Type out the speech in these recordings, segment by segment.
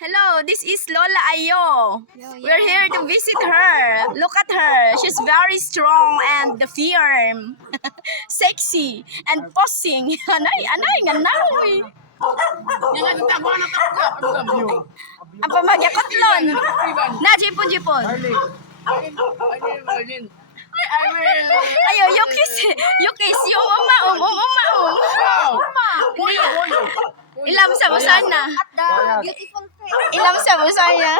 Hello, this is Lola Ayo. We're here to visit her. Look at her. She's very strong and firm, sexy, and posing. Anay. Ang pamagyakotlon. Na, jipon. Ayo, you kiss, yung Ilam sa busana. Beautiful face. Ilam sa busana.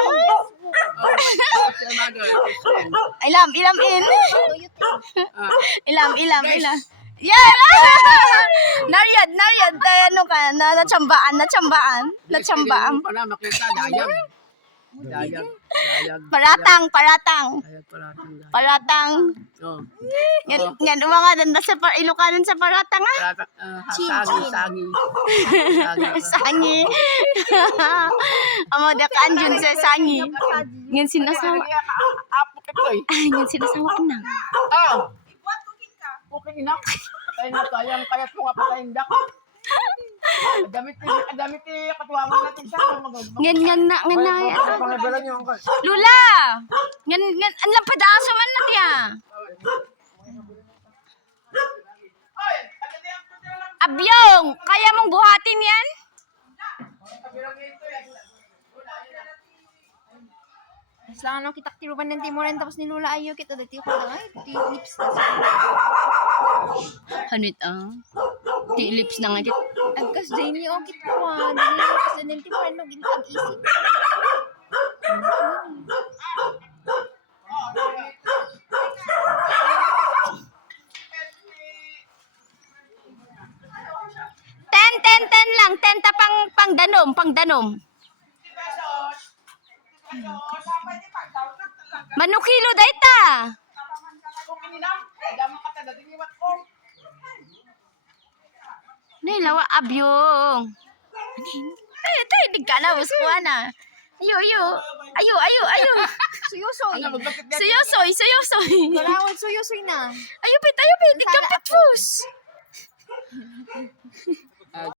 Ilam in. Ilam. Yeah! Naryad. Ano ka? Natsambaan. Para makita, dayag. Paratang. Oh. Yan, mga danda sa Ilocanon sa paratang, ha? Sangi. Sangi. Amo, dakaan dyan sa sangi. Yan sinasawa. Yan sinasawa ka na. Okay na. Sayang kayat mo nga patayin dak. Damit katuwangan natin siya. Yan na. Pangabalan niyo, Uncle. Lula! Yan, ang lampadaso man na tiya. Abyong, kaya mong buhatin yan? Mas lang ano kita tiruban ng timuran tapos ni Lola Ayo kita dati ko lang ay lips na sa. Hanit Ti lips na nga. Agkas day ni okit ko dili kasi ng timuran no ginag isip. Ten lang. 10 ta pang danom. Manukilo dayta. Nay lawa abyong. Tay digka na uskuha na. Ayo. Suyosoy. Galawad suyo-suy na. Ayupit, digka patfus.